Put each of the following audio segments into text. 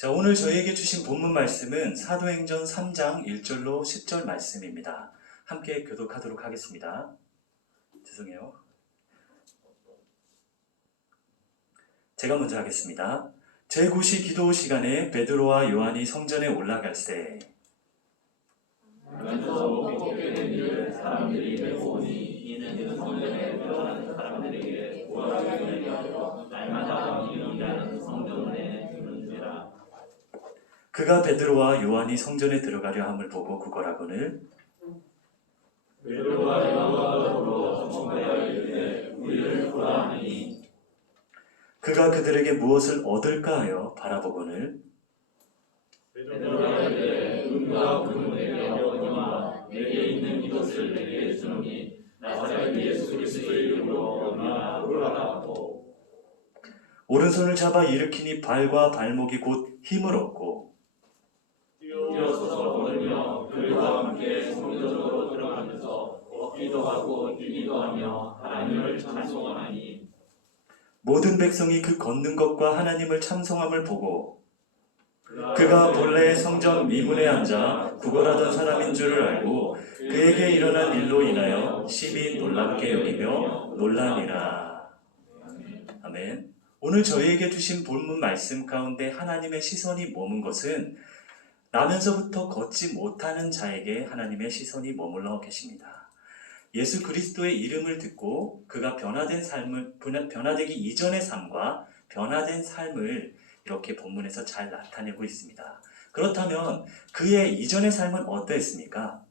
자, 오늘 저희에게 주신 본문 말씀은 사도행전 3장 1절로 10절 말씀입니다. 함께 교독하도록 하겠습니다. 죄송해요. 제가 먼저 하겠습니다. 제9시 기도 시간에 베드로와 요한이 성전에 올라갈새 먼저 먹게 된 일을 사람들이 메고 오니 이는 성전에 들어가는 사람들에게 구하게 되려 하여 날마다 일어나는 성전에 주는지라. 그가 베드로와 요한이 성전에 들어가려 함을 보고 구걸하거늘 베드로와 요한과 더불어 청대하여 이르되 우리를 보라 하니 그가 그들에게 무엇을 얻을까 하여 바라보거늘 베드로가 이르되 은과 금을 내게 얻으니와 내게 있는 이것을 내게 주노니 나사렛 예수 그리스도의 이름으로 믿으라 하고 오른손을 잡아 일으키니 발과 발목이 곧 힘을 얻고 뛰어서서 걸으며 그들과 함께 성전으로 들어가면서 걷기도 하고 뛰기도 하며 하나님을 찬송하니 모든 백성이 그 걷는 것과 하나님을 찬송함을 보고 그가 본래 성전 미문에 앉아 구걸하던 사람인 줄을 알고 그에게 일어난 일로 인하여 심히 놀랍게 여기며 놀라니라. 아멘. 오늘 저희에게 주신 본문 말씀 가운데 하나님의 시선이 머문 것은 나면서부터 걷지 못하는 자에게 하나님의 시선이 머물러 계십니다. 예수 그리스도의 이름을 듣고 그가 변화되기 이전의 삶과 변화된 삶을 이렇게 본문에서 잘 나타내고 있습니다. 그렇다면 그의 이전의 삶은 어떠했습니까?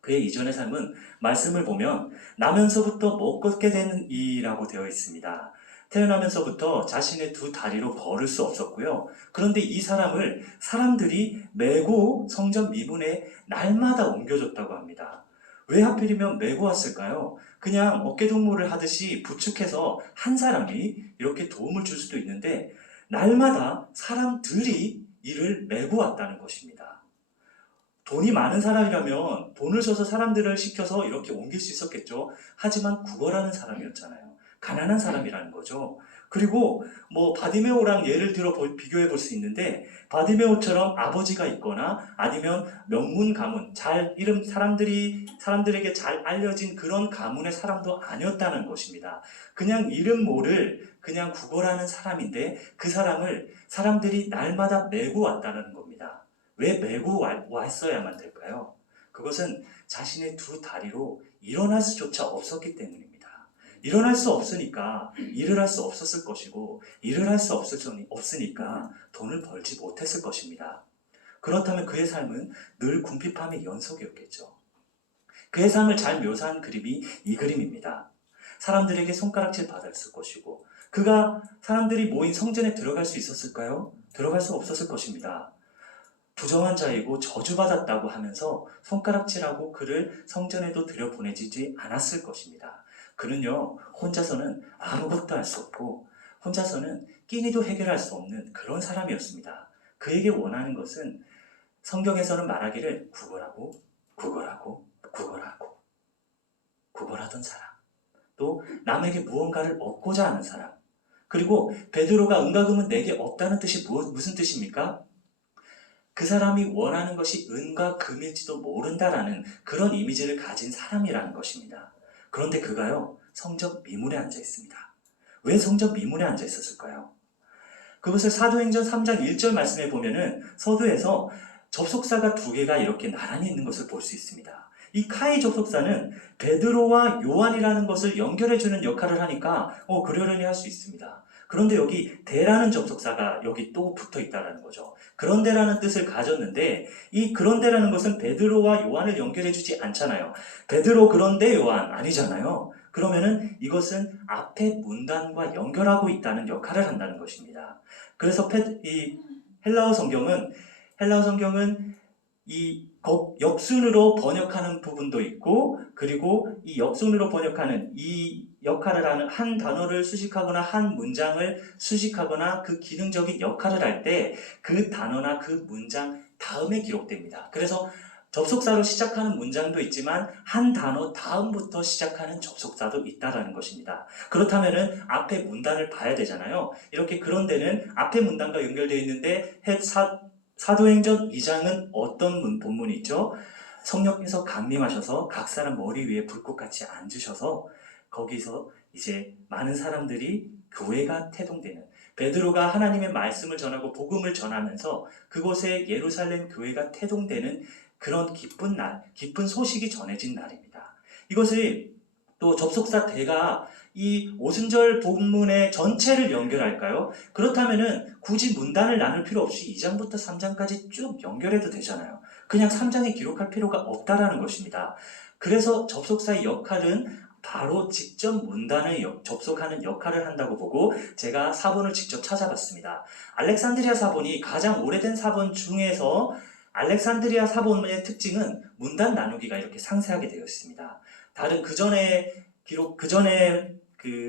그의 이전의 삶은 말씀을 보면 나면서부터 못 걷게 되는 이라고 되어 있습니다. 태어나면서부터 자신의 두 다리로 걸을 수 없었고요. 그런데 이 사람을 사람들이 메고 성전 미문에 날마다 옮겨줬다고 합니다. 왜 하필이면 메고 왔을까요? 그냥 어깨동무를 하듯이 부축해서 한 사람이 이렇게 도움을 줄 수도 있는데 날마다 사람들이 이를 메고 왔다는 것입니다. 돈이 많은 사람이라면 돈을 써서 사람들을 시켜서 이렇게 옮길 수 있었겠죠. 하지만 구걸하는 사람이었잖아요. 가난한 사람이라는 거죠. 그리고 바디메오랑 예를 들어 비교해 볼 수 있는데 바디메오처럼 아버지가 있거나 아니면 명문 가문, 사람들에게 잘 알려진 그런 가문의 사람도 아니었다는 것입니다. 그냥 이름 모를 그냥 구걸하는 사람인데 그 사람을 사람들이 날마다 메고 왔다는 겁니다. 왜 메고 왔어야만 될까요? 그것은 자신의 두 다리로 일어날 수조차 없었기 때문입니다. 일어날 수 없으니까 일을 할 수 없었을 것이고 일을 할 수 없으니까 돈을 벌지 못했을 것입니다. 그렇다면 그의 삶은 늘 궁핍함의 연속이었겠죠. 그의 삶을 잘 묘사한 그림이 이 그림입니다. 사람들에게 손가락질 받았을 것이고 그가 사람들이 모인 성전에 들어갈 수 있었을까요? 들어갈 수 없었을 것입니다. 부정한 자이고 저주받았다고 하면서 손가락질하고 그를 성전에도 들여보내지지 않았을 것입니다. 그는요, 혼자서는 아무것도 할 수 없고 혼자서는 끼니도 해결할 수 없는 그런 사람이었습니다. 그에게 원하는 것은 성경에서는 말하기를 구걸하던 사람, 또 남에게 무언가를 얻고자 하는 사람. 그리고 베드로가 은과 금은 내게 없다는 뜻이 무슨 뜻입니까? 그 사람이 원하는 것이 은과 금일지도 모른다라는 그런 이미지를 가진 사람이라는 것입니다. 그런데 그가요, 성전 미문에 앉아 있습니다. 왜 성전 미문에 앉아 있었을까요? 그것을 사도행전 3장 1절 말씀에 보면은 서두에서 접속사가 두 개가 이렇게 나란히 있는 것을 볼 수 있습니다. 이 카이 접속사는 베드로와 요한이라는 것을 연결해주는 역할을 하니까 그러려니 할 수 있습니다. 그런데 여기 대라는 접속사가 여기 또 붙어 있다는 거죠. 그런데라는 뜻을 가졌는데 이 그런데라는 것은 베드로와 요한을 연결해주지 않잖아요. 베드로 그런데 요한 아니잖아요. 그러면은 이것은 앞에 문단과 연결하고 있다는 역할을 한다는 것입니다. 그래서 이 헬라어 성경은 이 역순으로 번역하는 부분도 있고 그리고 이 역순으로 번역하는 이 역할을 하는 한 단어를 수식하거나 한 문장을 수식하거나 그 기능적인 역할을 할 때 그 단어나 그 문장 다음에 기록됩니다. 그래서 접속사로 시작하는 문장도 있지만 한 단어 다음부터 시작하는 접속사도 있다라는 것입니다. 그렇다면은 앞에 문단을 봐야 되잖아요. 이렇게 그런 데는 앞에 문단과 연결되어 있는데 사도행전 2장은 어떤 본문이 있죠? 성령께서 강림하셔서 각 사람 머리 위에 불꽃같이 앉으셔서 거기서 이제 많은 사람들이 교회가 태동되는, 베드로가 하나님의 말씀을 전하고 복음을 전하면서 그곳에 예루살렘 교회가 태동되는 그런 기쁜 날, 기쁜 소식이 전해진 날입니다. 이것을 또 접속사 대가 이 오순절 본문의 전체를 연결할까요? 그렇다면은 굳이 문단을 나눌 필요 없이 2장부터 3장까지 쭉 연결해도 되잖아요. 그냥 3장에 기록할 필요가 없다라는 것입니다. 그래서 접속사의 역할은 바로 직접 문단을 접속하는 역할을 한다고 보고 제가 사본을 직접 찾아봤습니다. 알렉산드리아 사본이 가장 오래된 사본 중에서 알렉산드리아 사본의 특징은 문단 나누기가 이렇게 상세하게 되어 있습니다. 다른 그전에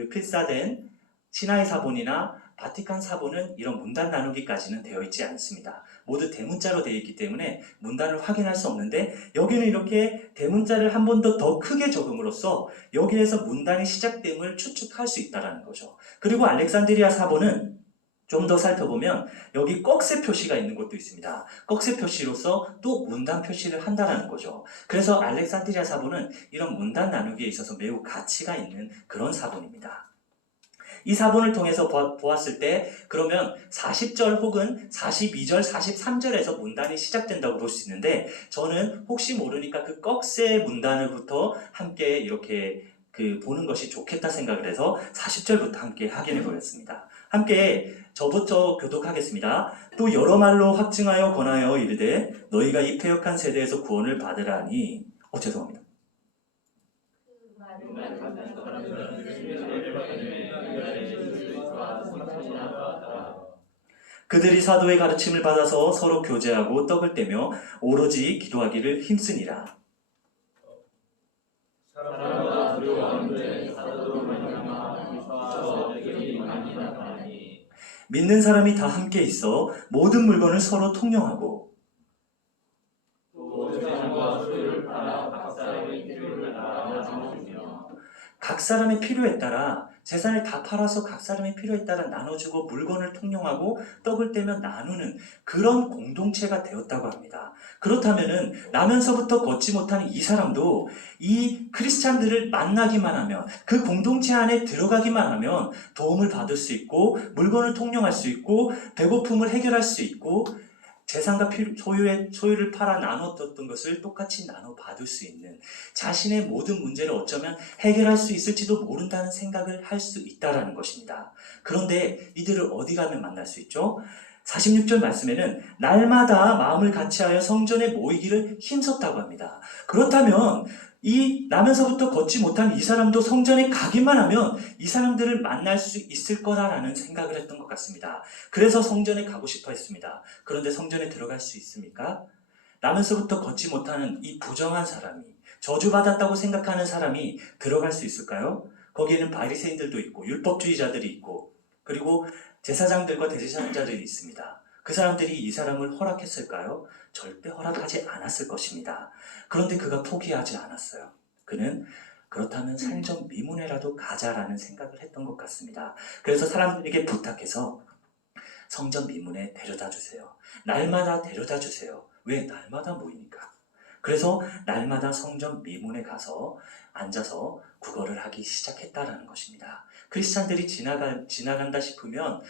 필사된 시나이 사본이나 바티칸 사본은 이런 문단 나누기까지는 되어 있지 않습니다. 모두 대문자로 되어 있기 때문에 문단을 확인할 수 없는데 여기는 이렇게 대문자를 한 번 더 크게 적음으로써 여기에서 문단이 시작됨을 추측할 수 있다는 거죠. 그리고 알렉산드리아 사본은 좀 더 살펴보면 여기 꺽쇠 표시가 있는 곳도 있습니다. 꺽쇠 표시로서 또 문단 표시를 한다는 거죠. 그래서 알렉산드리아 사본은 이런 문단 나누기에 있어서 매우 가치가 있는 그런 사본입니다. 이 사본을 통해서 보았을 때 그러면 40절 혹은 42절, 43절에서 문단이 시작된다고 볼 수 있는데 저는 혹시 모르니까 그 꺽쇠 문단을부터 함께 이렇게 보는 것이 좋겠다 생각을 해서 40절부터 함께 확인해 보겠습니다. 함께 저부터 교독하겠습니다. 또 여러 말로 확증하여 권하여 이르되 너희가 이 패역한 세대에서 구원을 받으라니 죄송합니다. 그들이 사도의 가르침을 받아서 서로 교제하고 떡을 떼며 오로지 기도하기를 힘쓰니라. 사람마다 두려워하는데 사도로 말미암아 기사와 백성이 많이 나타나니 믿는 사람이 다 함께 있어 모든 물건을 서로 통용하고 또 재산과 소유를 팔아 각 사람의 필요를 따라 나눠주며 각 사람의 필요에 따라 재산을 다 팔아서 각 사람의 필요에 따라 나눠주고 물건을 통용하고 떡을 떼며 나누는 그런 공동체가 되었다고 합니다. 그렇다면은 나면서부터 걷지 못하는 이 사람도 이 크리스찬들을 만나기만 하면 그 공동체 안에 들어가기만 하면 도움을 받을 수 있고 물건을 통용할 수 있고 배고픔을 해결할 수 있고 재산과 소유를 팔아 나눴던 것을 똑같이 나눠 받을 수 있는 자신의 모든 문제를 어쩌면 해결할 수 있을지도 모른다는 생각을 할 수 있다는 것입니다. 그런데 이들을 어디 가면 만날 수 있죠? 46절 말씀에는 날마다 마음을 같이하여 성전에 모이기를 힘썼다고 합니다. 그렇다면 이 나면서부터 걷지 못한 이 사람도 성전에 가기만 하면 이 사람들을 만날 수 있을 거라는 생각을 했던 것 같습니다. 그래서 성전에 가고 싶어 했습니다. 그런데 성전에 들어갈 수 있습니까? 나면서부터 걷지 못하는 이 부정한 사람이, 저주받았다고 생각하는 사람이 들어갈 수 있을까요? 거기에는 바리새인들도 있고 율법주의자들이 있고 그리고 제사장들과 대제사장들이 있습니다. 그 사람들이 이 사람을 허락했을까요? 절대 허락하지 않았을 것입니다. 그런데 그가 포기하지 않았어요. 그는 그렇다면 성전 미문에라도 가자라는 생각을 했던 것 같습니다. 그래서 사람들에게 부탁해서 성전 미문에 데려다 주세요. 날마다 데려다 주세요. 왜 날마다 모이니까? 그래서 날마다 성전 미문에 가서 앉아서 구걸을 하기 시작했다라는 것입니다. 크리스찬들이 지나간다 싶으면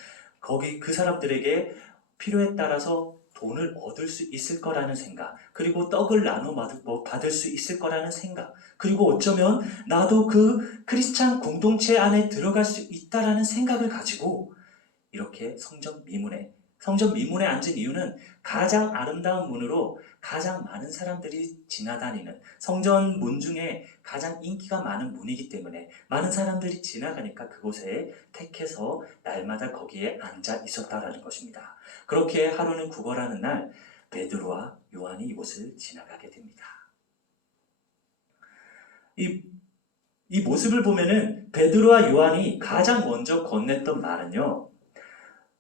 거기 그 사람들에게 필요에 따라서 돈을 얻을 수 있을 거라는 생각, 그리고 떡을 나눠 받을 수 있을 거라는 생각, 그리고 어쩌면 나도 그 크리스찬 공동체 안에 들어갈 수 있다라는 생각을 가지고 이렇게 성전 미문에 앉은 이유는 가장 아름다운 문으로 가장 많은 사람들이 지나다니는 성전 문 중에 가장 인기가 많은 문이기 때문에 많은 사람들이 지나가니까 그곳에 택해서 날마다 거기에 앉아 있었다라는 것입니다. 그렇게 하루는 구걸하는 날 베드로와 요한이 이곳을 지나가게 됩니다. 이 모습을 보면은 베드로와 요한이 가장 먼저 건넸던 말은요,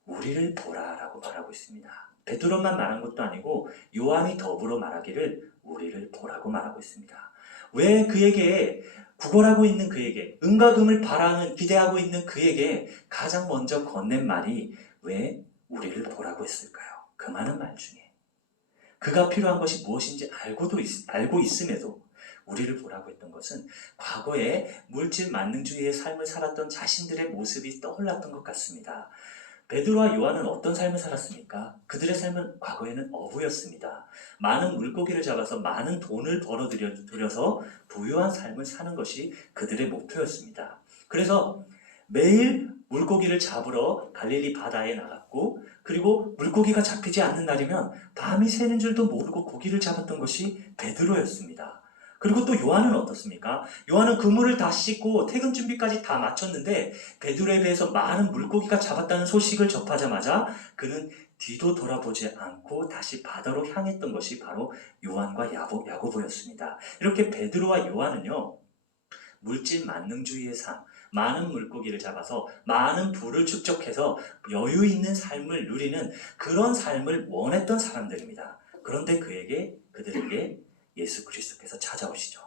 우리를 보라라고 말하고 있습니다. 베드로만 말한 것도 아니고 요한이 더불어 말하기를 우리를 보라고 말하고 있습니다. 왜 그에게 구걸하고 있는 그에게 은과 금을 바라는 기대하고 있는 그에게 가장 먼저 건넨 말이 왜 우리를 보라고 했을까요? 그 많은 말 중에 그가 필요한 것이 무엇인지 알고 있음에도 우리를 보라고 했던 것은 과거에 물질 만능주의의 삶을 살았던 자신들의 모습이 떠올랐던 것 같습니다. 베드로와 요한은 어떤 삶을 살았습니까? 그들의 삶은 과거에는 어부였습니다. 많은 물고기를 잡아서 많은 돈을 벌어들여서 부유한 삶을 사는 것이 그들의 목표였습니다. 그래서 매일 물고기를 잡으러 갈릴리 바다에 나갔고, 그리고 물고기가 잡히지 않는 날이면 밤이 새는 줄도 모르고 고기를 잡았던 것이 베드로였습니다. 그리고 또 요한은 어떻습니까? 요한은 그물을 다 씻고 퇴근 준비까지 다 마쳤는데 베드로에 비해서 많은 물고기가 잡았다는 소식을 접하자마자 그는 뒤도 돌아보지 않고 다시 바다로 향했던 것이 바로 요한과 야고보였습니다. 이렇게 베드로와 요한은요, 물질 만능주의의 삶, 많은 물고기를 잡아서 많은 부를 축적해서 여유 있는 삶을 누리는 그런 삶을 원했던 사람들입니다. 그런데 그들에게 예수 그리스도께서 찾아오시죠.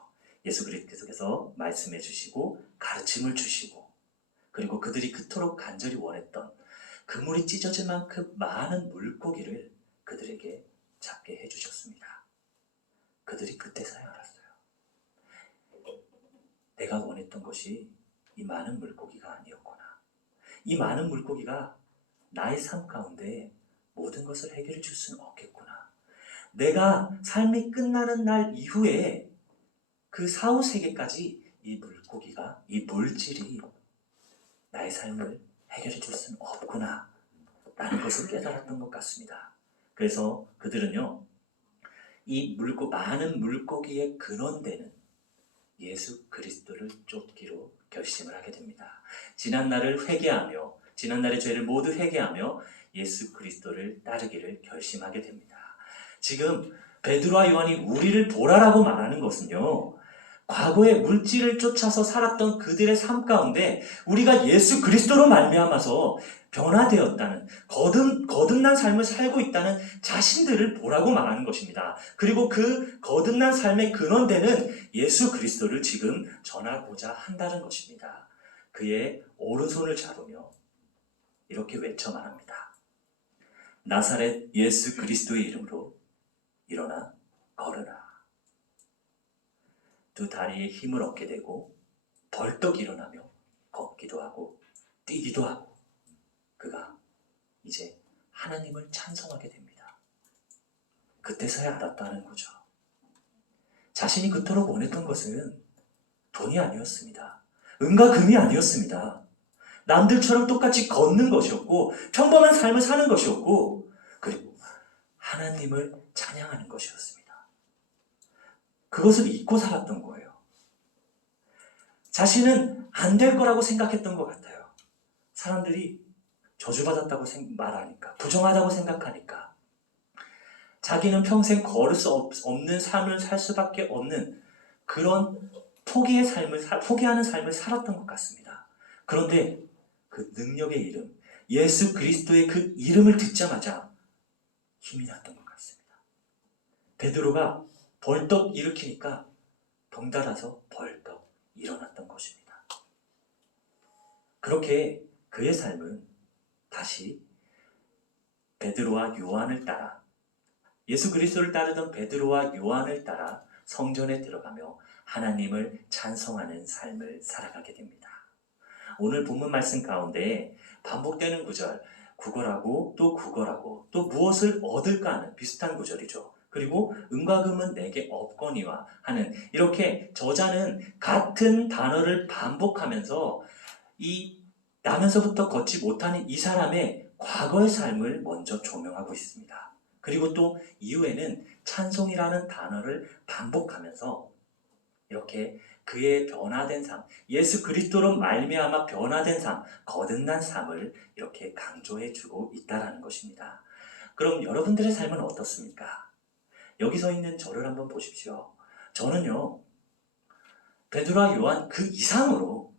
예수 그리스도께서 말씀해 주시고 가르침을 주시고, 그리고 그들이 그토록 간절히 원했던 그물이 찢어질 만큼 많은 물고기를 그들에게 잡게 해주셨습니다. 그들이 그때서야 알았어요. 내가 원했던 것이 이 많은 물고기가 아니었구나. 이 많은 물고기가 나의 삶 가운데 모든 것을 해결해 줄 수는 없겠구나. 내가 삶이 끝나는 날 이후에 그 사후 세계까지 이 물고기가, 이 물질이 나의 삶을 해결해 줄 수는 없구나 라는 것을 깨달았던 것 같습니다. 그래서 그들은요, 이 많은 물고기의 근원되는 예수 그리스도를 쫓기로 결심을 하게 됩니다. 지난날을 회개하며, 지난날의 죄를 모두 회개하며 예수 그리스도를 따르기를 결심하게 됩니다. 지금 베드로와 요한이 우리를 보라라고 말하는 것은요, 과거의 물질을 쫓아서 살았던 그들의 삶 가운데 우리가 예수 그리스도로 말미암아서 변화되었다는, 거듭난 삶을 살고 있다는 자신들을 보라고 말하는 것입니다. 그리고 그 거듭난 삶의 근원되는 예수 그리스도를 지금 전하고자 한다는 것입니다. 그의 오른손을 잡으며 이렇게 외쳐 말합니다. 나사렛 예수 그리스도의 이름으로 일어나 걸으라. 두 다리에 힘을 얻게 되고 벌떡 일어나며 걷기도 하고 뛰기도 하고 그가 이제 하나님을 찬송하게 됩니다. 그때서야 알았다는 거죠. 자신이 그토록 원했던 것은 돈이 아니었습니다. 은과 금이 아니었습니다. 남들처럼 똑같이 걷는 것이었고 평범한 삶을 사는 것이었고, 그리고 하나님을 찬양하는 것이었습니다. 그것을 잊고 살았던 거예요. 자신은 안 될 거라고 생각했던 것 같아요. 사람들이 저주받았다고 말하니까, 부정하다고 생각하니까, 자기는 평생 걸을 수 없는 삶을 살 수밖에 없는 그런 포기하는 삶을 살았던 것 같습니다. 그런데 그 능력의 이름, 예수 그리스도의 그 이름을 듣자마자 힘이 났던 것 같습니다. 베드로가 벌떡 일으키니까 덩달아서 벌떡 일어났던 것입니다. 그렇게 그의 삶은 다시 베드로와 요한을 따라, 예수 그리스도를 따르던 베드로와 요한을 따라 성전에 들어가며 하나님을 찬송하는 삶을 살아가게 됩니다. 오늘 본문 말씀 가운데 반복되는 구절, 구걸하고 또 구걸하고 또 무엇을 얻을까 하는 비슷한 구절이죠. 그리고 은과 금은 내게 없거니와 하는, 이렇게 저자는 같은 단어를 반복하면서 나면서부터 걷지 못하는 이 사람의 과거의 삶을 먼저 조명하고 있습니다. 그리고 또 이후에는 찬송이라는 단어를 반복하면서 이렇게 그의 변화된 삶, 예수 그리스도로 말미암아 변화된 삶, 거듭난 삶을 이렇게 강조해주고 있다는 것입니다. 그럼 여러분들의 삶은 어떻습니까? 여기 서 있는 저를 한번 보십시오. 저는요, 베드로와 요한 그 이상으로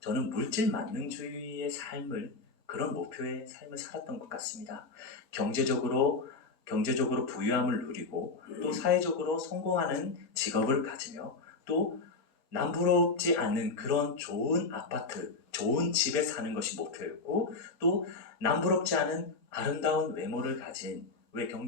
저는 물질 만능주의의 삶을, 그런 목표의 삶을 살았던 것 같습니다. 경제적으로 경제적으로 부유함을 누리고 또 사회적으로 성공하는 직업을 가지며 또 남부럽지 않은 그런 좋은 아파트, 좋은 집에 사는 것이 목표였고 또 남부럽지 않은 아름다운 외모를 가진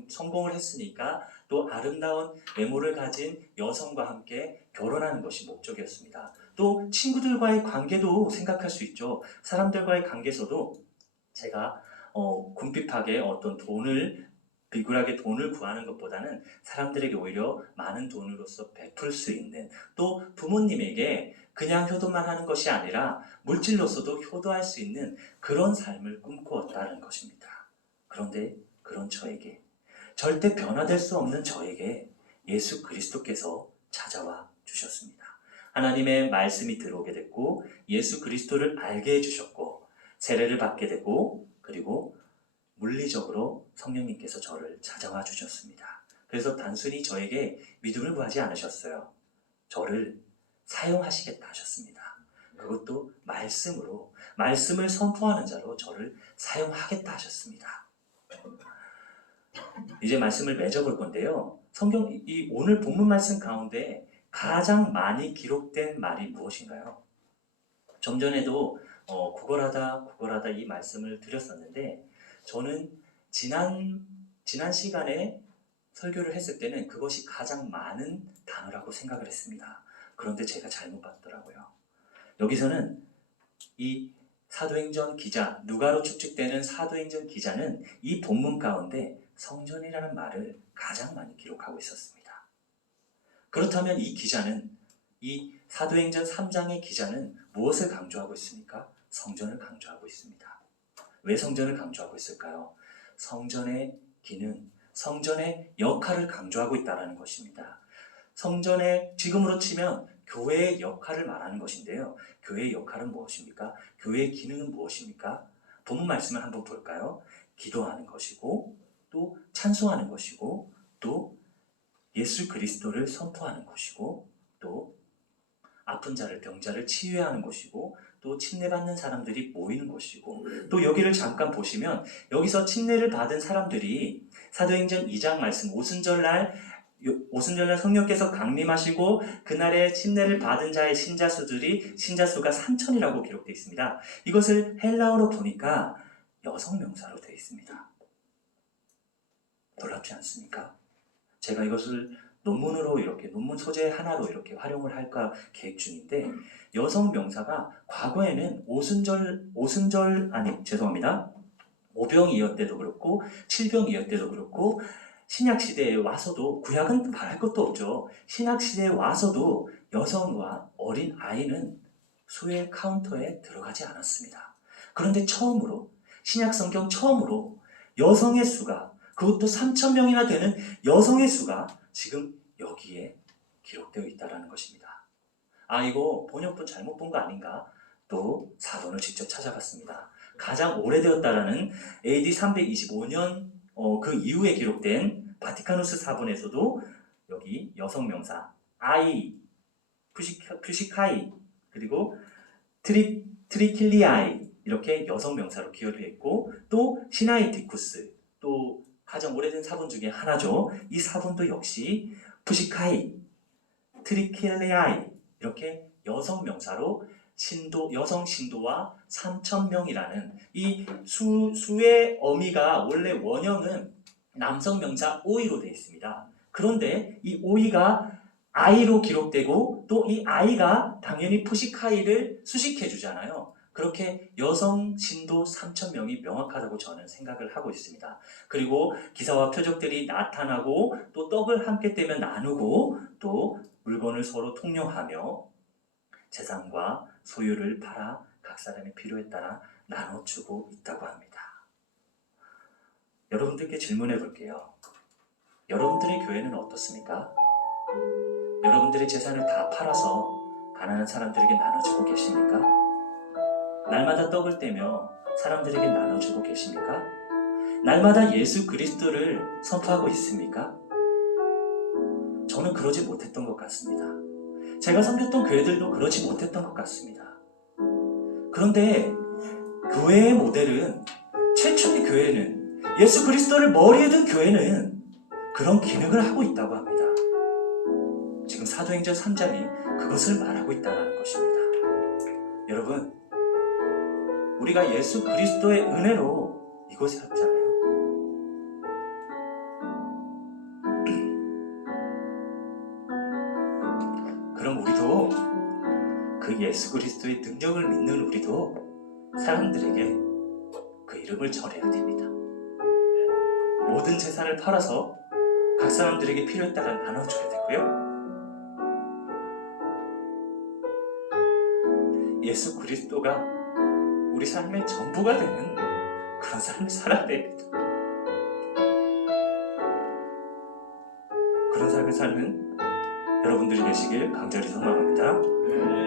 성공을 했으니까 또 아름다운 외모를 가진 여성과 함께 결혼하는 것이 목적이었습니다. 또 친구들과의 관계도 생각할 수 있죠. 사람들과의 관계에서도 제가 궁핍하게 어떤 비굴하게 돈을 구하는 것보다는 사람들에게 오히려 많은 돈으로서 베풀 수 있는 또 부모님에게 그냥 효도만 하는 것이 아니라 물질로서도 효도할 수 있는 그런 삶을 꿈꾸었다는 것입니다. 그런데 그런 저에게 절대 변화될 수 없는 저에게 예수 그리스도께서 찾아와 주셨습니다. 하나님의 말씀이 들어오게 됐고 예수 그리스도를 알게 해주셨고 세례를 받게 되고 그리고 물리적으로 성령님께서 저를 찾아와 주셨습니다. 그래서 단순히 저에게 믿음을 구하지 않으셨어요. 저를 사용하시겠다 하셨습니다. 그것도 말씀으로, 말씀을 선포하는 자로 저를 사용하겠다 하셨습니다. 이제 말씀을 맺어볼 건데요. 오늘 본문 말씀 가운데 가장 많이 기록된 말이 무엇인가요? 좀 전에도 구걸하다 이 말씀을 드렸었는데 저는 지난 시간에 설교를 했을 때는 그것이 가장 많은 단어라고 생각을 했습니다. 그런데 제가 잘못 봤더라고요. 여기서는 이 사도행전 기자, 누가로 추측되는 사도행전 기자는 이 본문 가운데 성전이라는 말을 가장 많이 기록하고 있었습니다. 그렇다면 이 기자는, 이 사도행전 3장의 기자는 무엇을 강조하고 있습니까? 성전을 강조하고 있습니다. 왜 성전을 강조하고 있을까요? 성전의 기능, 성전의 역할을 강조하고 있다는 것입니다. 성전의, 지금으로 치면 교회의 역할을 말하는 것인데요. 교회의 역할은 무엇입니까? 교회의 기능은 무엇입니까? 본문 말씀을 한번 볼까요? 기도하는 것이고 또 찬송하는 것이고 또 예수 그리스도를 선포하는 것이고 또 아픈 자를, 병자를 치유하는 것이고 또 침례받는 사람들이 모이는 것이고 또 여기를 잠깐 보시면 여기서 침례를 받은 사람들이 사도행전 2장 말씀 오순절날 성령께서 강림하시고 그날에 침례를 받은 자의 신자수가 3,000이라고 기록되어 있습니다. 이것을 헬라어로 보니까 여성 명사로 되어 있습니다. 놀랍지 않습니까? 제가 이것을 논문으로 이렇게 논문 소재 하나로 이렇게 활용을 할까 계획 중인데 여성 명사가 과거에는 오병이어 때도 그렇고 칠병이어 때도 그렇고 신약시대에 와서도 구약은 말할 것도 없죠. 신약시대에 와서도 여성과 어린 아이는 수의 카운터에 들어가지 않았습니다. 그런데 처음으로 신약성경 처음으로 여성의 수가 그것도 3,000명이나 되는 여성의 수가 지금 여기에 기록되어 있다는 것입니다. 이거 번역본 잘못 본 거 아닌가? 또 사본을 직접 찾아봤습니다. 가장 오래되었다라는 AD 325년 그 이후에 기록된 바티카누스 사본에서도 여기 여성 명사 아이, 푸시카이 그리고 트리킬리아이 이렇게 여성 명사로 기여되어 있고 또 시나이티쿠스 또 가장 오래된 사본 중에 하나죠. 이 사본도 역시 푸시카이, 트리킬리아이 이렇게 여성 명사로 여성 신도와 3,000명이라는 이 수의 어미가 원래 원형은 남성 명사 오이로 되어 있습니다. 그런데 이 오이가 아이로 기록되고 또 이 아이가 당연히 푸시카이를 수식해 주잖아요. 그렇게 여성 신도 3,000명이 명확하다고 저는 생각을 하고 있습니다. 그리고 기사와 표적들이 나타나고 또 떡을 함께 떼며 나누고 또 물건을 서로 통용하며 재산과 소유를 팔아 각 사람의 필요에 따라 나눠주고 있다고 합니다. 여러분들께 질문해 볼게요. 여러분들의 교회는 어떻습니까? 여러분들의 재산을 다 팔아서 가난한 사람들에게 나눠주고 계십니까? 날마다 떡을 떼며 사람들에게 나눠주고 계십니까? 날마다 예수 그리스도를 선포하고 있습니까? 저는 그러지 못했던 것 같습니다. 제가 섬겼던 교회들도 그러지 못했던 것 같습니다. 그런데 교회의 모델은 최초의 교회는 예수 그리스도를 머리에 둔 교회는 그런 기능을 하고 있다고 합니다. 지금 사도행전 3장이 그것을 말하고 있다는 것입니다. 여러분, 우리가 예수 그리스도의 은혜로 이곳에 왔잖아요. 그럼 우리도 그 예수 그리스도의 능력을 믿는 우리도 사람들에게 그 이름을 전해야 됩니다. 모든 재산을 팔아서 각 사람들에게 필요에 따라 나눠줘야 되고요. 예수 그리스도가 우리 삶의 전부가 되는 그런 삶을 살아야 됩니다. 그런 삶을 살면 여러분들이 되시길 간절히 소망합니다.